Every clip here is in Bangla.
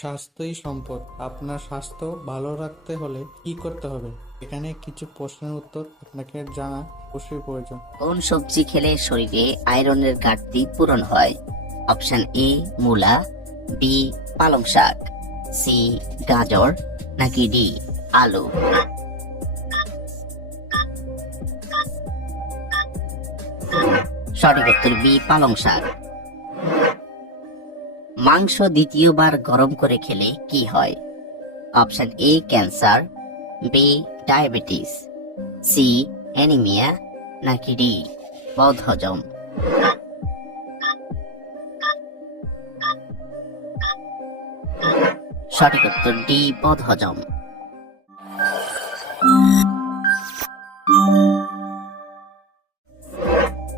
স্বাস্থ্যই সম্পদ। আপনার স্বাস্থ্য ভালো রাখতে হলে কি করতে হবে? এখানে কিছু প্রশ্নের উত্তর আপনাকে জানা অবশ্যই প্রয়োজন। কোন সবজি খেলে শরীরে আয়রনের ঘাটতি পূরণ হয়? অপশন এ মূলা, বি পালং শাক, সি গাজর, নাকি ডি আলু? সঠিক উত্তর বি পালং শাক। মাংস দ্বিতীয়বার গরম করে খেলে কি হয়? Option A cancer, B diabetes, C anaemia, নাকি ডি বদহজম? সঠিক উত্তর ডি বদহজম।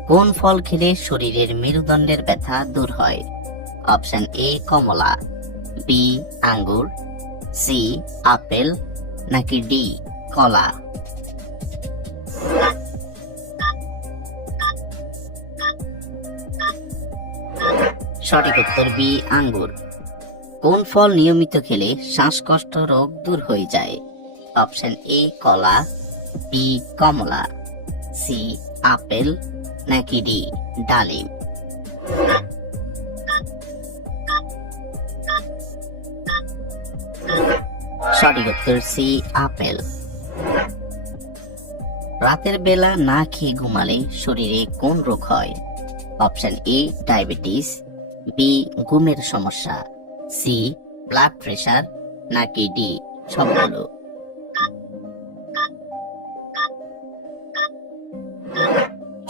কোন ফল খেলে শরীরের মেরুদণ্ডের ব্যথা দূর হয়? অপশন এ কমলা, বি আঙ্গুর, সি আপেল, নাকি ডি কলা? সঠিক উত্তর বি আঙ্গুর। কোন ফল নিয়মিত খেলে শ্বাসকষ্ট রোগ দূর হয়ে যায়? অপশন এ কলা, বি কমলা, সি আপেল, নাকি ডি ডালিম? সঠিক উত্তর সি আপেল। রাতের বেলা না খেয়ে ঘুমালে শরীরে কোন রোগ হয়? অপশন এ ডায়াবেটিস, বি ঘুমের সমস্যা, সি ব্লাড প্রেশার, নাকি ডি সবগুলো?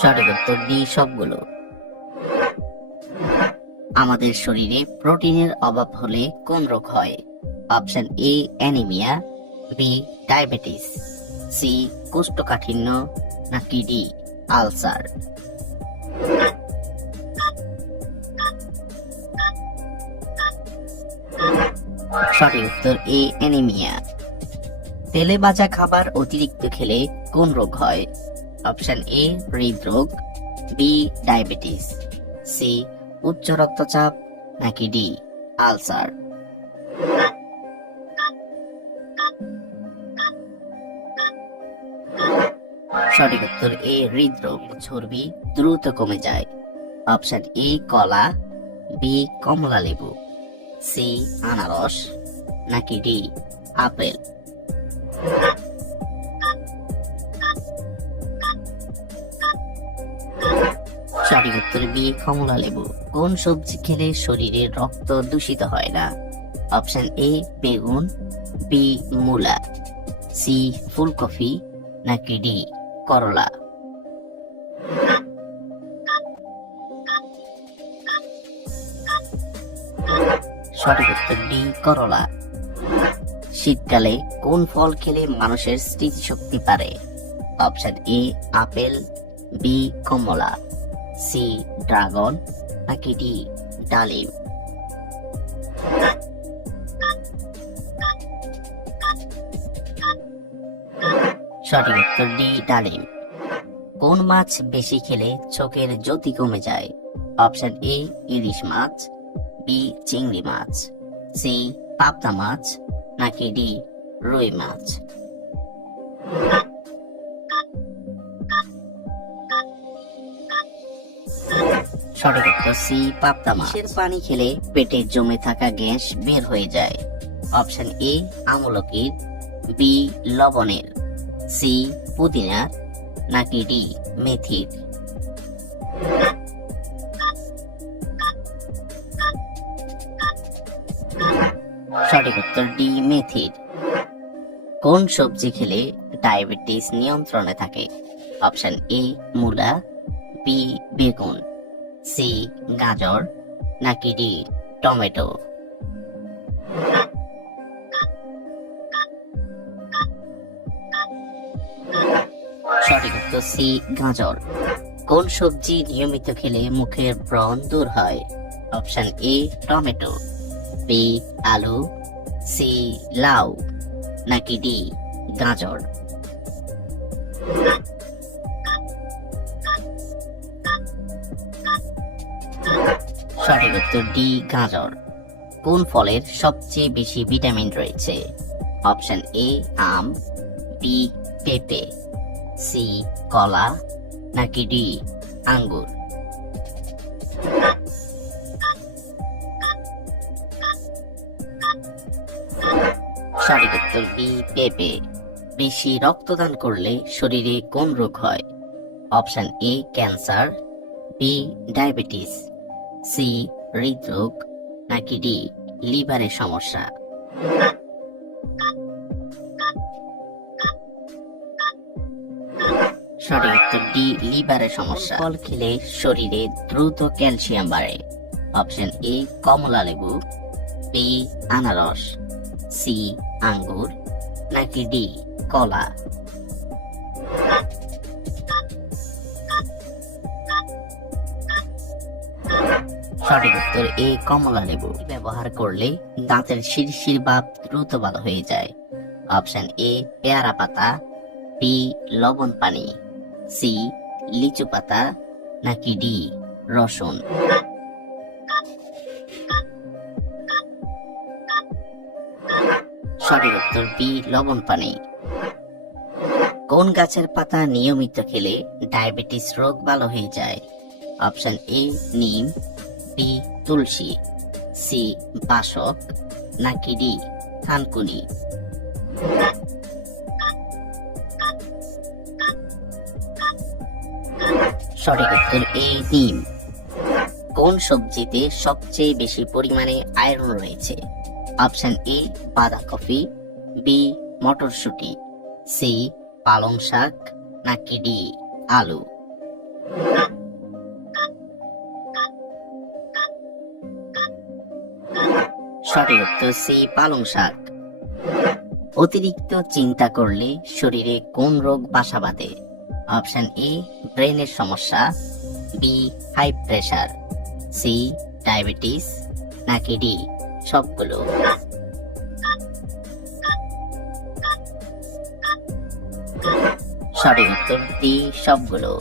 সঠিক উত্তর ডি সবগুলো। আমাদের শরীরে প্রোটিনের অভাব হলে কোন রোগ হয়? Option A anaemia, B diabetes, C কোষ্ঠকাঠিন্য, নাকি ডি আলসার? সঠিক উত্তর এ অ্যানিমিয়া। তেলে ভাজা খাবার অতিরিক্ত খেলে কোন রোগ হয়? অপশন এ হৃদরোগ, বি ডায়াবেটিস, সি উচ্চ রক্তচাপ, নাকি ডি আলসার? সঠিক উত্তর এ হৃদরোগ। চর্বি দ্রুত কমে যায়। অপশন এ কলা, বি কমলা লেবু, সি আনারস, নাকি ডি আপেল? সঠিক উত্তর বি কমলা লেবু। কোন সবজি খেলে শরীরে রক্ত দূষিত হয় না? অপশন এ বেগুন, বি মূলা, সি ফুলকপি, নাকি ডি করলা? সঠিক উত্তর ডি করলা। শীতকালে কোন ফল খেলে মানুষের স্মৃতিশক্তি বাড়ে? অপশন এ আপেল, বি কমলা, সি ড্রাগন, নাকি ডি ডালিম? সঠিক উত্তর ডি ডালিম। কোন মাছ বেশি খেলে চোখের জ্যোতি কমে যায়? Option A ilish much, B চিংড়ি মাছ, সি পাবদা মাছ, নাকি ডি রুই মাছ? সঠিক উত্তর সি পাবদা মাছ। কিসের পানি খেলে পেটে জমে থাকা গ্যাস বের হয়ে যায়? অপশন এ আমলকির, বি লবণের, সি পুদিনার, নাকি ডি মেথির? সঠিক উত্তর ডি মেথির। কোন সবজি খেলে ডায়াবেটিস নিয়ন্ত্রণে থাকে? অপশন এ মূলা, বি বেগুন, সি গাজর, নাকি ডি টমেটো? সঠিক উত্তর সি গাজর। কোন সবজি নিয়মিত খেলে মুখের ব্রণ দূর হয়? অপশন এ টমেটো, বি আলু, সি লাউ, নাকি ডি গাজর? সঠিক উত্তর ডি গাজর। কোন ফলের সবচেয়ে বেশি ভিটামিন রয়েছে? অপশন এ আম, বি পেঁপে, সি কলা, নাকি ডি আঙ্গুর? সঠিক উত্তর বি পেঁপে। বেশি রক্তদান করলে শরীরে কোন রোগ হয়? Option A cancer, B diabetes, C হৃদরোগ, নাকি ডি লিভারের সমস্যা? সঠিক উত্তর ডি লিভারের সমস্যা। ফল খেলে শরীরে দ্রুত ক্যালসিয়াম বাড়ে? অপশন এ কমলা লেবু, বি আনারস, সি আঙ্গুর, নাকি ডি কলা? সঠিক উত্তর এ কমলা লেবু। ব্যবহার করলে দাঁতের শিরশির ভাব দ্রুত ভালো হয়ে যায়? অপশন এ পেয়ারা পাতা, বি লবণ পানি, সি লিচু পাতা, নাকি ডি রসুন? সঠিক উত্তর বি লবণ পানি। কোন গাছের পাতা নিয়মিত খেলে ডায়াবেটিস রোগ ভালো হয়ে যায়? অপশন এ নিম, বি তুলসী, সি বাসক, নাকি ডি থানকুনি? সঠিক উত্তর এ নিম। কোন সবজিতে সবচেয়ে বেশি পরিমাণে আয়রন রয়েছে? অপশন এ বাঁধাকপি, বি মটরশুঁটি, সি পালং শাক, নাকি ডি আলু? সঠিক উত্তর সি পালং শাক। অতিরিক্ত চিন্তা করলে শরীরে কোন রোগ বাসা বাঁধে? অপশন এ ব্রেনের সমস্যা, B high pressure, C diabetes, নাকি ডি সবগুলো? সঠিক উত্তর ডি সবগুলো।